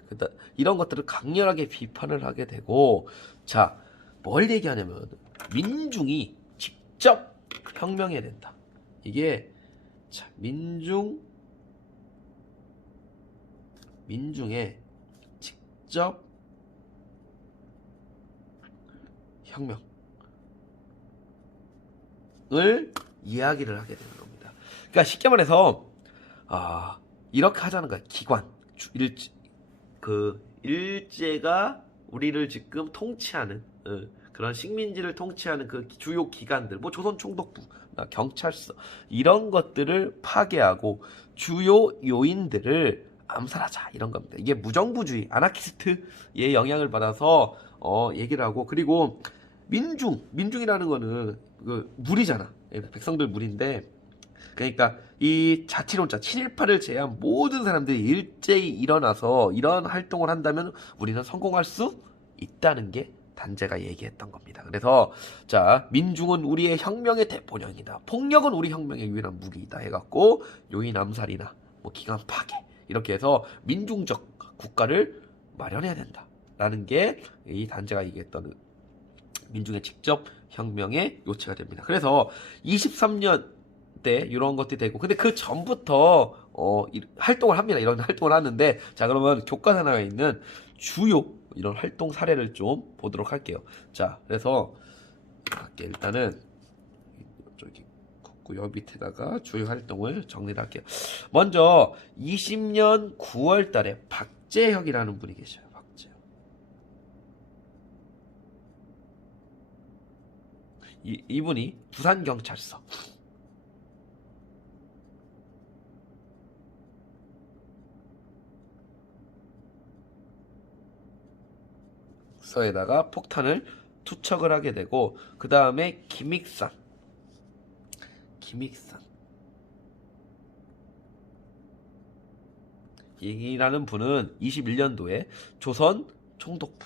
이런 것들을 강렬하게 비판을 하게 되고, 자, 뭘 얘기하냐면 민중이 직접 혁명해야 된다. 이게 자, 민중의 직접 혁명을 이야기를 하게 되는 겁니다. 그러니까 쉽게 말해서 이렇게 하자는 거야. 기관 일제가 우리를 지금 통치하는 그런 식민지를 통치하는 그 주요 기관들, 뭐 조선총독부, 경찰서 이런 것들을 파괴하고 주요 요인들을 암살하자 이런 겁니다. 이게 무정부주의, 아나키스트의 영향을 받아서 얘기를 하고, 그리고 민중이라는 거는 그 무리잖아. 백성들 무리인데, 그러니까 이 자치론자 7.18을 제외한 모든 사람들이 일제히 일어나서 이런 활동을 한다면 우리는 성공할 수 있다는 게 단제가 얘기했던 겁니다. 그래서 자, 민중은 우리의 혁명의 대본영이다. 폭력은 우리 혁명의 유일한 무기이다 해갖고 요인 암살이나 뭐 기관 파괴 이렇게 해서 민중적 국가를 마련해야 된다라는 게 이 단제가 얘기했던 민중의 직접 혁명의 요체가 됩니다. 그래서 23년 때 이런 것들이 되고, 근데 그 전부터 활동을 합니다. 이런 활동을 하는데, 자, 그러면 교과서 나와 있는 주요 이런 활동 사례를 좀 보도록 할게요. 자, 그래서 일단은 저기 요 밑에다가 주요 활동을 정리를 할게요. 먼저 20년 9월 달에 박재혁이라는 분이 계셔요. 박재혁. 이분이 부산경찰서 서에다가 폭탄을 투척을 하게 되고, 그 다음에 김익산 이라는 분은 21년도에 조선 총독부,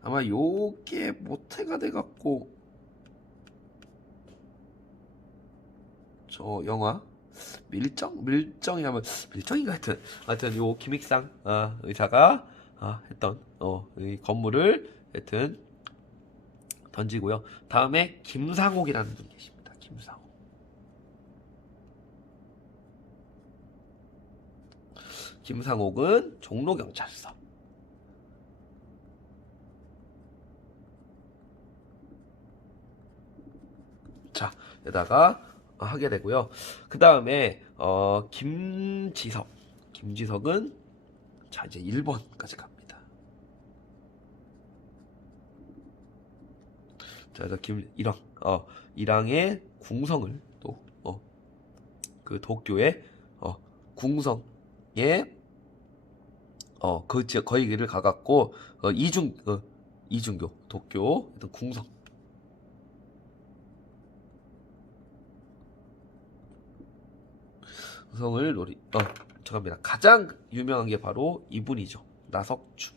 아마 요게 모태가 돼갖고 저 영화 밀정이 하면 밀정인가 하여튼 요 김익상 의사가 했던 이 건물을 하여튼 던지고요. 다음에 김상옥이라는 분이 계십니다. 김상옥은 종로경찰서. 자, 여기다가 하게 되고요. 그 다음에 김지석은 자, 이제 일본까지 갑니다. 자, 일왕의 궁성을 또 그 도쿄의 궁성에 그 지역 거기를 가갖고 이중교 도쿄 궁성 성을 잠깐만, 가장 유명한 게 바로 이분이죠. 나석주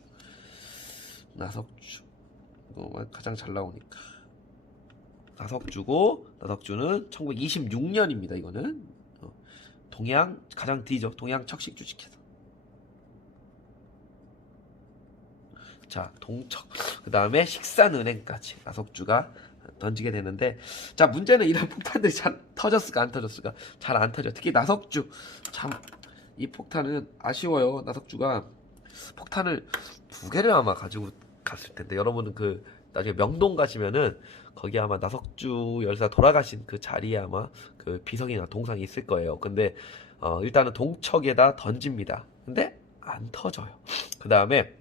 가장 잘 나오니까 나석주는 1926년입니다. 이거는 동양 가장 뒤죠. 동양 척식 주식회사. 자, 동척, 그 다음에 식산은행까지 나석주가 던지게 되는데, 자, 문제는 이런 폭탄들이 잘 터졌을까 안 터졌을까? 잘 안 터져. 특히 나석주, 참 이 폭탄은 아쉬워요. 나석주가 폭탄을 2개를 아마 가지고 갔을 텐데, 여러분은 그 나중에 명동 가시면은 거기 아마 나석주 열사 돌아가신 그 자리에 아마 그 비석이나 동상이 있을 거예요. 근데 일단은 동척에다 던집니다. 근데 안 터져요. 그 다음에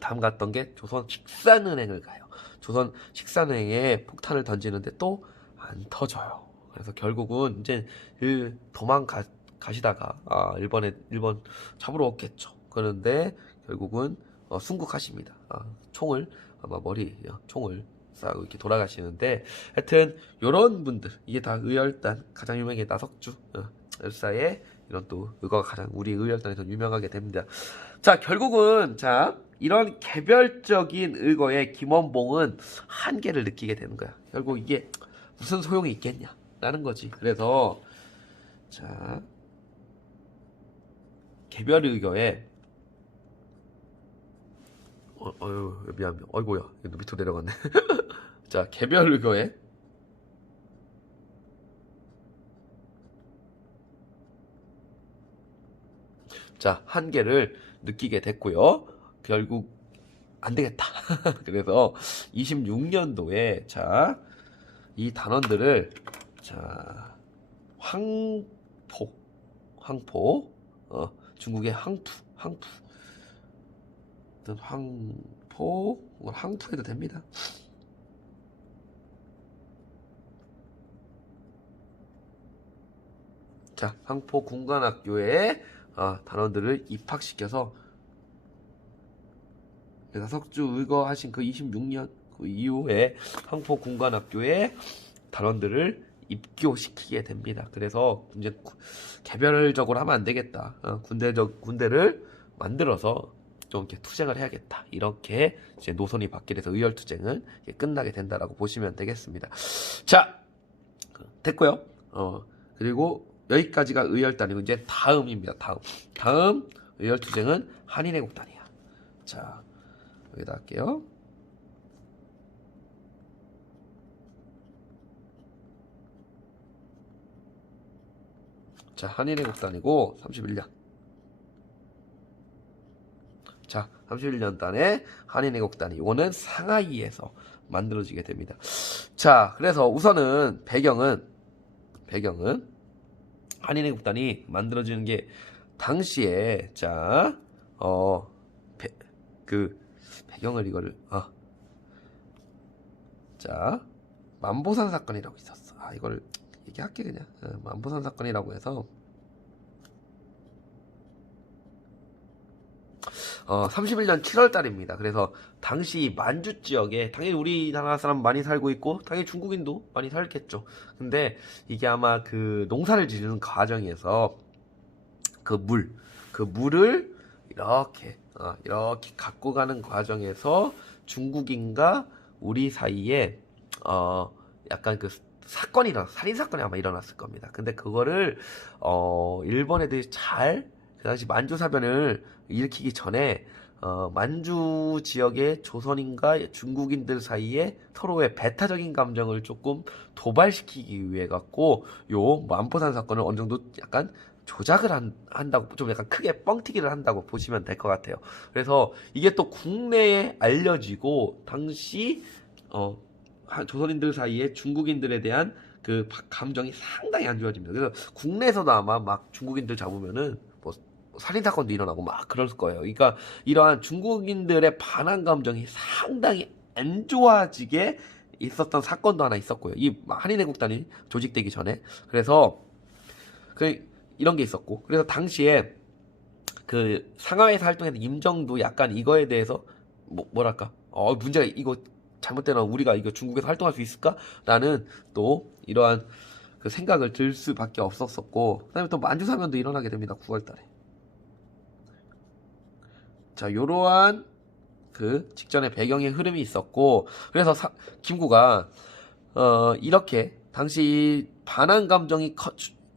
다음 갔던 게 조선 식산은행을 가요. 조선 식산은행에 폭탄을 던지는데 또 안 터져요. 그래서 결국은 이제 도망가시다가 일본 잡으러 왔겠죠. 그런데 결국은 순국하십니다. 총을 아마 총을 쏴고 이렇게 돌아가시는데, 하여튼 요런 분들, 이게 다 의열단 가장 유명한 게 나석주 열사의 이런 또 의거가 가장 우리 의열단에서 유명하게 됩니다. 자, 결국은 이런 개별적인 의거에 김원봉은 한계를 느끼게 되는 거야. 결국 이게 무슨 소용이 있겠냐라는 거지. 그래서 자, 개별 의거에 미안. 어이구야. 밑으로 내려갔네. 자, 개별 의거에 한계를 느끼게 됐고요. 결국 안 되겠다. 그래서 26년도에 이 단원들을 황포 중국의 황푸 해도 됩니다. 황포 군관학교에 단원들을 입학시켜서 나석주 의거하신 그 26년 그 이후에 황포 군관학교에 단원들을 입교시키게 됩니다. 그래서 이제 개별적으로 하면 안 되겠다. 군대를 만들어서 좀 이렇게 투쟁을 해야겠다. 이렇게 이제 노선이 바뀌게 돼서 의열투쟁은 끝나게 된다라고 보시면 되겠습니다. 자, 됐고요. 그리고 여기까지가 의열단이고 이제 다음입니다. 다음 의열투쟁은 한인애국단이야. 자, 여기다 할게요. 자, 한인애국단이고 31년. 자, 31년단의 한인애국단이 이거는 상하이에서 만들어지게 됩니다. 자, 그래서 우선은 배경은 한인애국단이 만들어지는 게 당시에 배경을 만보산 사건이라고 있었어. 이걸 얘기할게 그냥. 만보산 사건이라고 해서 31년 7월 달입니다. 그래서 당시 만주 지역에 당연히 우리나라 사람 많이 살고 있고 당연히 중국인도 많이 살겠죠. 근데 이게 아마 그 농사를 지르는 과정에서 그 물을 이렇게 갖고 가는 과정에서 중국인과 우리 사이에 약간 그 살인 사건이 아마 일어났을 겁니다. 근데 그거를 일본 애들이 그 당시 만주 사변을 일으키기 전에 만주 지역의 조선인과 중국인들 사이에 서로의 배타적인 감정을 조금 도발시키기 위해 갖고 요 만보산 사건을 어느 정도 약간 조작을 한다고, 좀 약간 크게 뻥튀기를 한다고 보시면 될 것 같아요. 그래서 이게 또 국내에 알려지고 당시 조선인들 사이에 중국인들에 대한 그 감정이 상당히 안 좋아집니다. 그래서 국내에서도 아마 막 중국인들 잡으면은 뭐 살인 사건도 일어나고 막 그럴 거예요. 그러니까 이러한 중국인들의 반항 감정이 상당히 안 좋아지게 있었던 사건도 하나 있었고요. 이 한인애국단이 조직되기 전에. 그래서 이런 게 있었고, 그래서 당시에 그 상하이에서 활동했던 임정도 약간 이거에 대해서 뭐랄까 문제가 이거 잘못되나, 우리가 이거 중국에서 활동할 수 있을까? 라는 또 이러한 그 생각을 들 수밖에 없었었고, 그 다음에 또 만주사변도 일어나게 됩니다. 9월달에. 자, 요러한 그 직전에 배경의 흐름이 있었고, 그래서 김구가 이렇게 당시 반항 감정이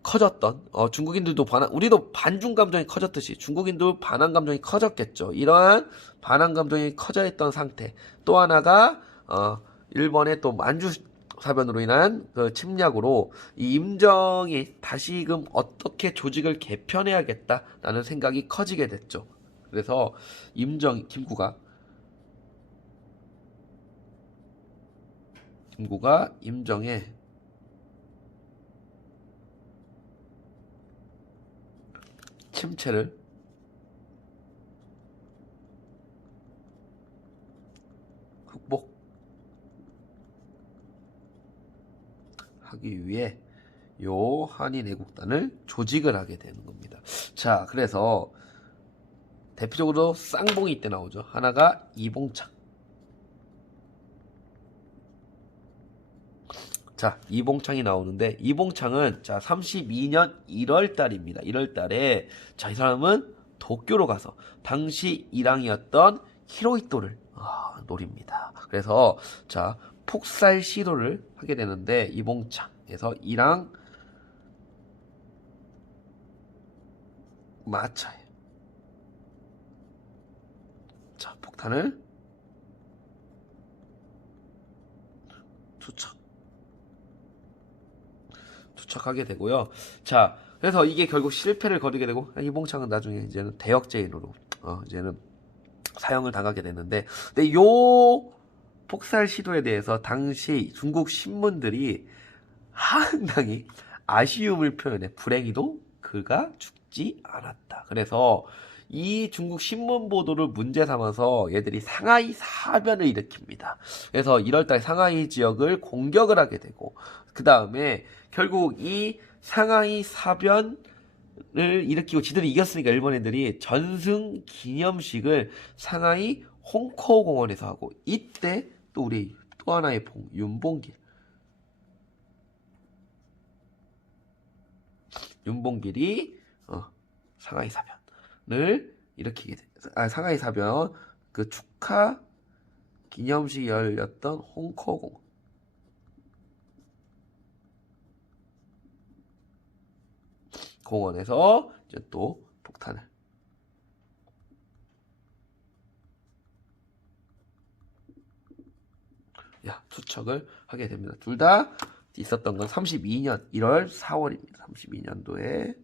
커졌던 중국인들도 우리도 반중 감정이 커졌듯이 중국인도 반항 감정이 커졌겠죠. 이러한 반항 감정이 커져 있던 상태. 또 하나가 일본의 또 만주 사변으로 인한 그 침략으로 이 임정이 다시금 어떻게 조직을 개편해야겠다라는 생각이 커지게 됐죠. 그래서 김구가 중구가 임정에 침체를 극복하기 위해 요 한인 애국단을 조직을 하게 되는 겁니다. 자, 그래서 대표적으로 쌍봉이 이때 나오죠. 하나가 이봉창. 자, 이봉창이 나오는데, 이봉창은, 자, 32년 1월 달입니다. 1월 달에, 자, 이 사람은 도쿄로 가서, 당시 일왕이었던 히로히토를, 노립니다. 그래서, 자, 폭살 시도를 하게 되는데, 이봉창에서 일왕 마차에, 자, 폭탄을 투척하게 되고요. 자, 그래서 이게 결국 실패를 거두게 되고, 이봉창은 나중에 이제는 대역죄인으로, 이제는 사형을 당하게 되는데, 근데 요 폭살 시도에 대해서 당시 중국 신문들이 상당히 아쉬움을 표현해. 불행히도 그가 죽지 않았다. 그래서 이 중국 신문 보도를 문제 삼아서 얘들이 상하이 사변을 일으킵니다. 그래서 1월달 상하이 지역을 공격을 하게 되고, 그 다음에 결국 이 상하이 사변을 일으키고 지들이 이겼으니까 일본 애들이 전승 기념식을 상하이 홍커 공원에서 하고, 이때 또 우리 또 하나의 윤봉길이 상하이 사변을 일으키게 됩니다. 상하이 사변 그 축하 기념식이 열렸던 홍커 공원에서 이제 또 폭탄을 투척을 하게 됩니다. 둘 다 있었던 건 32년 1월 4월입니다. 32년도에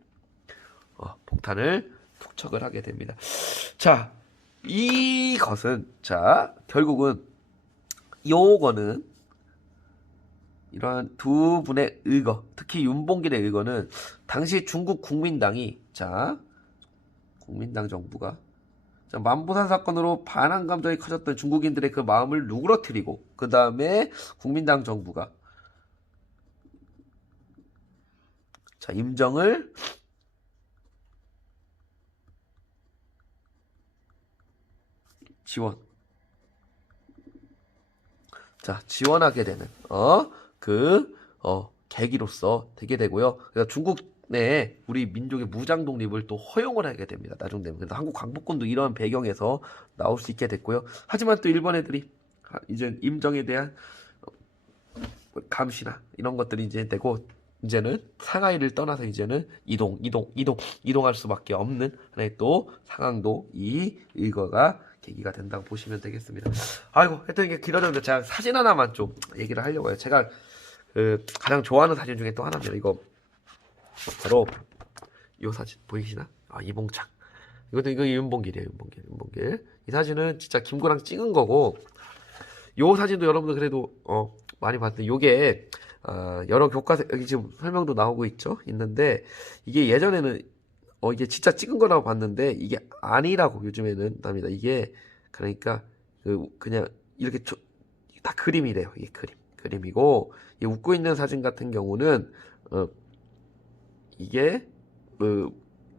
폭탄을 투척을 하게 됩니다. 자, 이것은 자 결국은 요거는 이러한 두 분의 의거, 특히 윤봉길의 의거는 당시 중국 국민당이 국민당 정부가 만보산 사건으로 반항 감정이 커졌던 중국인들의 그 마음을 누그러뜨리고, 그 다음에 국민당 정부가 임정을 지원하게 되는 계기로서 되게 되고요. 그래서 중국 내에 우리 민족의 무장 독립을 또 허용을 하게 됩니다. 나중 되면. 그래서 한국 광복군도 이러한 배경에서 나올 수 있게 됐고요. 하지만 또 일본 애들이 이제 임정에 대한 감시나 이런 것들이 이제 되고, 이제는 상하이를 떠나서 이제는 이동할 수밖에 없는 하나의 또 상황도 이 일거가 계기가 된다고 보시면 되겠습니다. 아이고, 하여튼 이게 길어졌는데 제가 사진 하나만 좀 얘기를 하려고 해요. 제가 가장 좋아하는 사진 중에 또 하나입니다. 이거 바로 이 사진 보이시나? 이봉창. 이거 윤봉길이에요. 윤봉길. 이 사진은 진짜 김구랑 찍은 거고, 요 사진도 여러분들 그래도 많이 봤는데, 요게 여러 교과서 여기 지금 설명도 나오고 있는데, 이게 예전에는 이게 진짜 찍은 거라고 봤는데 이게 아니라고 요즘에는 합니다. 이게 그러니까 그냥 이렇게 다 그림이래요. 이게 그림이고, 이 웃고 있는 사진 같은 경우는 이게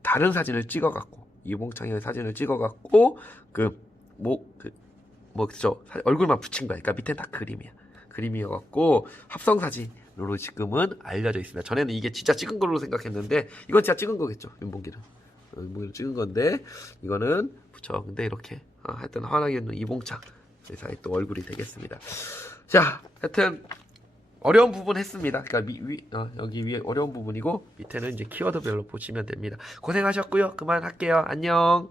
다른 사진을 찍어갖고, 이봉창의 사진을 찍어갖고 얼굴만 붙인 거야. 그러니까 밑에 다 그림이어갖고 합성 사진으로 지금은 알려져 있습니다. 전에는 이게 진짜 찍은 걸로 생각했는데 이건 진짜 찍은 거겠죠. 윤봉길은 찍은 건데, 이거는 근데 이렇게 하여튼 환하게 있는 이봉창 세상에 또 얼굴이 되겠습니다. 자, 하여튼 어려운 부분 했습니다. 그러니까 여기 위에 어려운 부분이고, 밑에는 이제 키워드별로 보시면 됩니다. 고생하셨고요. 그만할게요. 안녕.